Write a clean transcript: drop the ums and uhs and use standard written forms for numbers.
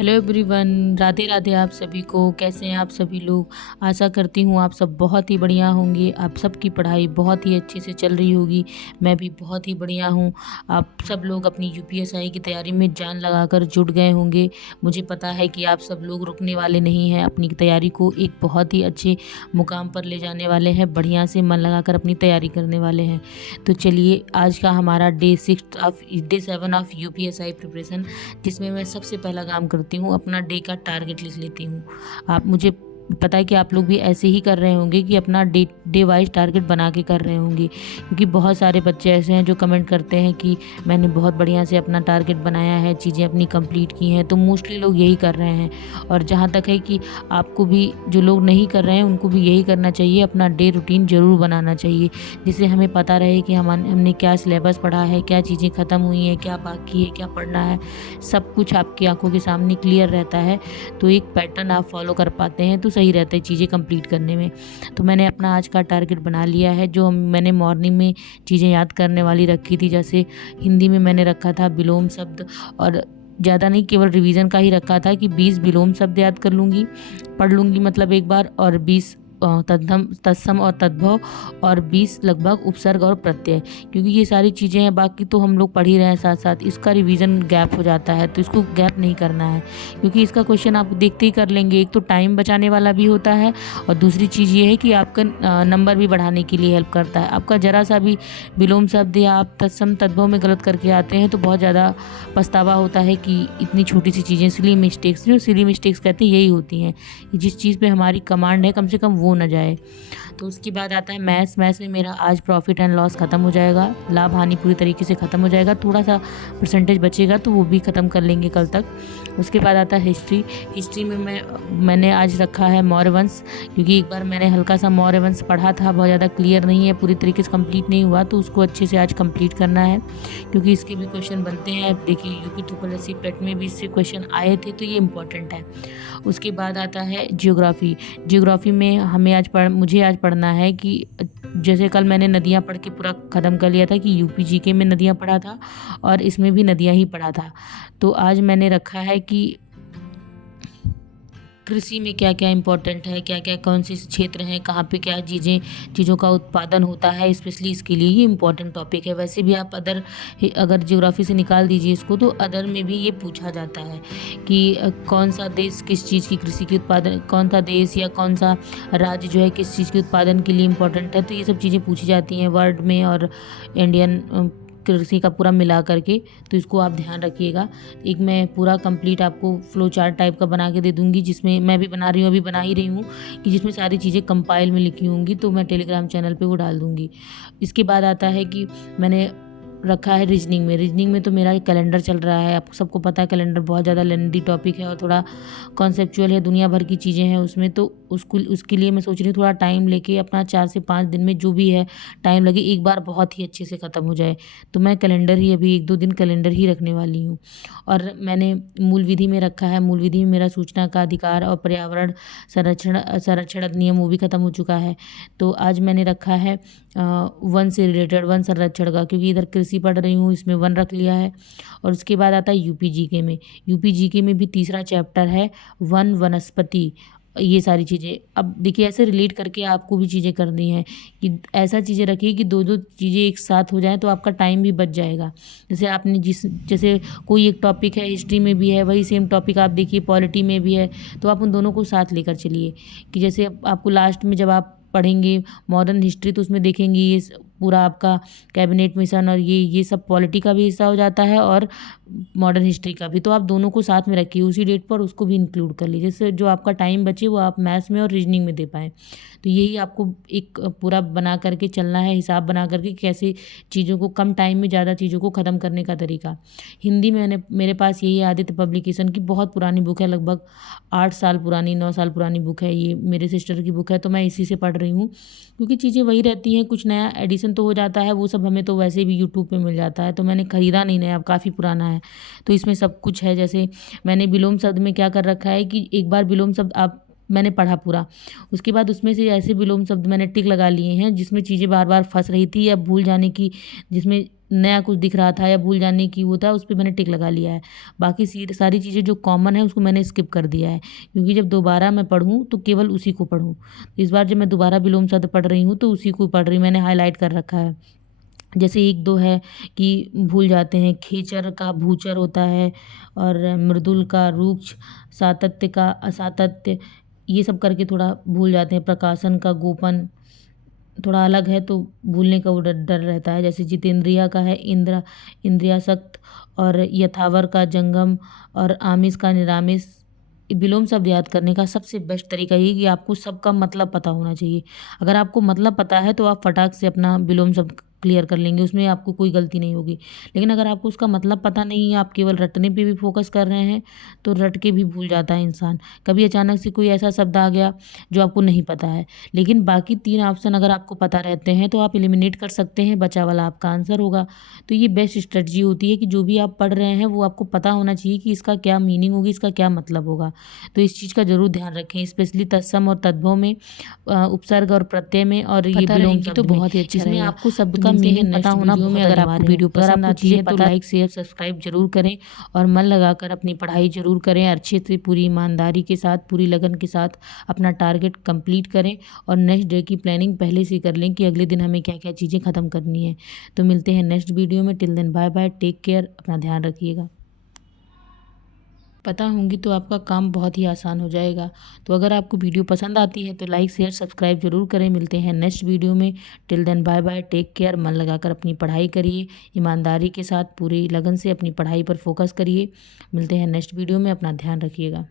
Hello everyone, Radhe Radhe आप सभी को। कैसे हैं आप सभी लोग। आशा करती हूँ आप सब बहुत ही बढ़िया होंगे। आप सबकी पढ़ाई बहुत ही अच्छे से चल रही होगी। मैं भी बहुत ही बढ़िया हूँ। आप सब लोग अपनी यूपीएसआई की तैयारी में जान लगाकर जुट गए होंगे। मुझे पता है कि आप सब लोग रुकने वाले नहीं हैं, अपनी तैयारी को एक बहुत ही अच्छे मुकाम पर ले जाने वाले हैं। बढ़िया से मन लगाकर अपनी तैयारी करने वाले हैं। तो चलिए, आज का हमारा डे 7 ऑफ यूपीएसआई प्रिपरेशन, जिसमें मैं सबसे पहला काम करती हूँ, अपना डे का टारगेट लिख लेती हूँ। आप मुझे पता है कि आप लोग भी ऐसे ही कर रहे होंगे कि अपना डे वाइज टारगेट बना के कर रहे होंगे, क्योंकि बहुत सारे बच्चे ऐसे हैं जो कमेंट करते हैं कि मैंने बहुत बढ़िया से अपना टारगेट बनाया है, चीज़ें अपनी कंप्लीट की हैं। तो मोस्टली लोग यही कर रहे हैं। और जहाँ तक है कि आपको भी, जो लोग नहीं कर रहे हैं उनको भी यही करना चाहिए। अपना डे रूटीन ज़रूर बनाना चाहिए, जिससे हमें पता रहे कि हमने क्या सिलेबस पढ़ा है, क्या चीज़ें ख़त्म हुई हैं, क्या बाकी है, क्या पढ़ना है। सब कुछ आपकी आंखों के सामने क्लियर रहता है। तो एक पैटर्न आप फॉलो कर पाते हैं तो सही रहता है चीज़ें कंप्लीट करने में। तो मैंने अपना आज का टारगेट बना लिया है। जो मैंने मॉर्निंग में चीज़ें याद करने वाली रखी थी, जैसे हिंदी में मैंने रखा था विलोम शब्द, और ज़्यादा नहीं, केवल रिवीजन का ही रखा था कि 20 विलोम शब्द याद कर लूँगी, पढ़ लूँगी मतलब एक बार, और 20 तत्सम और तद्भव, और 20 लगभग उपसर्ग और प्रत्यय, क्योंकि ये सारी चीज़ें हैं। बाकी तो हम लोग पढ़ ही रहे हैं साथ साथ, इसका रिवीजन गैप हो जाता है, तो इसको गैप नहीं करना है, क्योंकि इसका क्वेश्चन आप देखते ही कर लेंगे। एक तो टाइम बचाने वाला भी होता है, और दूसरी चीज़ ये है कि आपका नंबर भी बढ़ाने के लिए हेल्प करता है। आपका ज़रा सा भी विलोम शब्द या आप तत्सम तद्भव में गलत करके आते हैं तो बहुत ज़्यादा पछतावा होता है कि इतनी छोटी सी चीज़ें, सिली मिस्टेक्स, जो सिली मिस्टेक्स कहते हैं यही होती हैं, जिस चीज़ पे हमारी कमांड है कम से कम वो ना जाए। तो उसके बाद आता है मैथ्स। मैथ्स में मेरा आज प्रॉफिट एंड लॉस ख़त्म हो जाएगा, लाभ हानि पूरी तरीके से ख़त्म हो जाएगा। थोड़ा सा परसेंटेज बचेगा तो वो भी ख़त्म कर लेंगे कल तक। उसके बाद आता है हिस्ट्री। हिस्ट्री में मैंने आज रखा है मौर्य वंश, क्योंकि एक बार मैंने हल्का सा मौर्य वंश पढ़ा था, बहुत ज़्यादा क्लियर नहीं है, पूरी तरीके से कंप्लीट नहीं हुआ, तो उसको अच्छे से आज कंप्लीट करना है, क्योंकि इसके भी क्वेश्चन बनते हैं। देखिए, यूपी ट्रिपल पेट में भी इससे क्वेश्चन आए थे, तो ये इंपॉर्टेंट है। उसके बाद आता है जियोग्राफी। जियोग्राफी में मुझे आज पढ़ना है कि जैसे कल मैंने नदियाँ पढ़ के पूरा ख़त्म कर लिया था कि यूपी जीके में नदियाँ पढ़ा था, और इसमें भी नदियाँ ही पढ़ा था। तो आज मैंने रखा है कि कृषि में क्या क्या इम्पोर्टेंट है, क्या क्या कौन से क्षेत्र हैं, कहाँ पे क्या चीज़ों का उत्पादन होता है, स्पेशली इसके लिए ये इम्पोर्टेंट टॉपिक है। वैसे भी आप अगर ज्योग्राफी से निकाल दीजिए इसको, तो अदर में भी ये पूछा जाता है कि कौन सा देश किस चीज़ की कृषि के उत्पादन, कौन सा देश या कौन सा राज्य जो है किस चीज़ के उत्पादन के लिए इम्पोर्टेंट है। तो ये सब चीज़ें पूछी जाती हैं वर्ल्ड में और इंडियन कृषि का पूरा मिला करके। तो इसको आप ध्यान रखिएगा। एक मैं पूरा कंप्लीट आपको फ्लो चार्ट टाइप का बना के दे दूँगी, जिसमें मैं भी बना रही हूँ, अभी बना ही रही हूँ, कि जिसमें सारी चीज़ें कंपाइल में लिखी होंगी, तो मैं टेलीग्राम चैनल पे वो डाल दूँगी। इसके बाद आता है कि मैंने रखा है रीजनिंग में। रीजनिंग में तो मेरा कैलेंडर चल रहा है, आपको सबको पता है कैलेंडर बहुत ज़्यादा लेंथी टॉपिक है और थोड़ा कॉन्सेप्चुअल है, दुनिया भर की चीज़ें हैं उसमें। तो उसके लिए मैं सोच रही हूँ थोड़ा टाइम लेके अपना 4 से 5 दिन में जो भी है टाइम लगे, एक बार बहुत ही अच्छे से ख़त्म हो जाए। तो मैं कैलेंडर ही अभी 1-2 दिन कैलेंडर ही रखने वाली हूँ। और मैंने मूल विधि में रखा है, मूल विधि में मेरा सूचना का अधिकार और पर्यावरण संरक्षण अधिनियम वो भी ख़त्म हो चुका है। तो आज मैंने रखा है वन से रिलेटेड, वन संरक्षण का, क्योंकि इधर कृषि पढ़ रही हूँ, इसमें वन रख लिया है। और उसके बाद आता है यूपी जीके में। यूपी जीके में भी तीसरा चैप्टर है वन वनस्पति, ये सारी चीज़ें। अब देखिए, ऐसे रिलेट करके आपको भी चीज़ें करनी है, कि ऐसा चीज़ें रखिए कि दो दो चीज़ें एक साथ हो जाएं, तो आपका टाइम भी बच जाएगा। जैसे आपने जैसे कोई एक टॉपिक है, हिस्ट्री में भी है, वही सेम टॉपिक आप देखिए पॉलिटी में भी है, तो आप उन दोनों को साथ लेकर चलिए। कि जैसे आपको लास्ट में जब आप पढ़ेंगे मॉडर्न हिस्ट्री, तो उसमें देखेंगे ये पूरा आपका कैबिनेट मिशन और ये सब पॉलिटी का भी हिस्सा हो जाता है, और मॉडर्न हिस्ट्री का भी। तो आप दोनों को साथ में रखिए, उसी डेट पर उसको भी इंक्लूड कर लीजिए, जिससे जो आपका टाइम बचे वो आप मैथ्स में और रीजनिंग में दे पाएँ। तो यही आपको एक पूरा बना करके चलना है, हिसाब बना करके कैसे चीज़ों को कम टाइम में ज़्यादा चीज़ों को ख़त्म करने का तरीका। हिंदी में मेरे पास यही आदित्य पब्लिकेशन की बहुत पुरानी बुक है, लगभग 8 साल पुरानी, 9 साल पुरानी बुक है। ये मेरे सिस्टर की बुक है, तो मैं इसी से पढ़ रही हूँ, क्योंकि चीज़ें वही रहती हैं, कुछ नया एडिशन तो हो जाता है, वो सब हमें तो वैसे भी यूट्यूब पे मिल जाता है। तो मैंने ख़रीदा नहीं नया, अब काफ़ी पुराना है, तो इसमें सब कुछ है। जैसे मैंने विलोम शब्द में क्या कर रखा है कि एक बार विलोम शब्द मैंने पढ़ा पूरा, उसके बाद उसमें से ऐसे विलोम शब्द मैंने टिक लगा लिए हैं जिसमें चीज़ें बार बार फंस रही थी या भूल जाने की, जिसमें नया कुछ दिख रहा था या भूल जाने की वो था, उस पे मैंने टिक लगा लिया है। बाकी सारी चीज़ें जो कॉमन है उसको मैंने स्किप कर दिया है, क्योंकि जब दोबारा मैं पढ़ूँ तो केवल उसी को पढूँ। इस बार जब मैं दोबारा विलोम शब्द पढ़ रही हूँ तो उसी को पढ़ रही हूँ, मैंने हाइलाइट कर रखा है। जैसे 1-2 है कि भूल जाते हैं, खेचर का भूचर होता है और मृदुल का रुक्ष, सातत्य का असातत्य, ये सब करके थोड़ा भूल जाते हैं। प्रकाशन का गोपन थोड़ा अलग है तो भूलने का वो डर डर रहता है। जैसे जितेंद्रिया का है इंद्रियासक्त और यथावर का जंगम और आमिष का निरामिष। विलोम शब्द याद करने का सबसे बेस्ट तरीका ये है कि आपको सबका मतलब पता होना चाहिए। अगर आपको मतलब पता है तो आप फटाक से अपना विलोम शब्द क्लियर कर लेंगे, उसमें आपको कोई गलती नहीं होगी। लेकिन अगर आपको उसका मतलब पता नहीं है, आप केवल रटने पे भी फोकस कर रहे हैं, तो रट के भी भूल जाता है इंसान। कभी अचानक से कोई ऐसा शब्द आ गया जो आपको नहीं पता है, लेकिन बाकी 3 ऑप्शन अगर आपको पता रहते हैं तो आप एलिमिनेट कर सकते हैं, बचा वाला आपका आंसर होगा। तो ये बेस्ट स्ट्रेटजी होती है कि जो भी आप पढ़ रहे हैं वो आपको पता होना चाहिए कि इसका क्या मीनिंग होगी, इसका क्या मतलब होगा। तो इस चीज़ का ज़रूर ध्यान रखें, स्पेशली तत्सम और तद्भव में, उपसर्ग और प्रत्यय में और ये पता विलोम रहेगी तो शब्द में। बहुत ही अच्छा इसमें रहेगा। आपको शब्द तो का मिलते हैं मीनिंग पता नेक्स्ट होना वीडियो में। बहुत अगर आपको अनिवार्य है। वीडियो अगर पसंद आपको आती है चीज़ें तो पता लाइक शेयर सब्सक्राइब जरूर करें और मन लगाकर अपनी पढ़ाई जरूर करें। अच्छे से पूरी ईमानदारी के साथ, पूरी लगन के साथ अपना टारगेट कंप्लीट करें और नेक्स्ट डे की प्लानिंग पहले से कर लें कि अगले दिन हमें क्या क्या चीज़ें ख़त्म करनी है। तो मिलते हैं नेक्स्ट वीडियो में। Till then bye bye, take care, अपना ध्यान रखिएगा। पता होंगी तो आपका काम बहुत ही आसान हो जाएगा। तो अगर आपको वीडियो पसंद आती है तो लाइक शेयर सब्सक्राइब जरूर करें। मिलते हैं नेक्स्ट वीडियो में। Till then bye bye, take care. मन लगाकर अपनी पढ़ाई करिए, ईमानदारी के साथ पूरी लगन से अपनी पढ़ाई पर फोकस करिए। मिलते हैं नेक्स्ट वीडियो में, अपना ध्यान रखिएगा।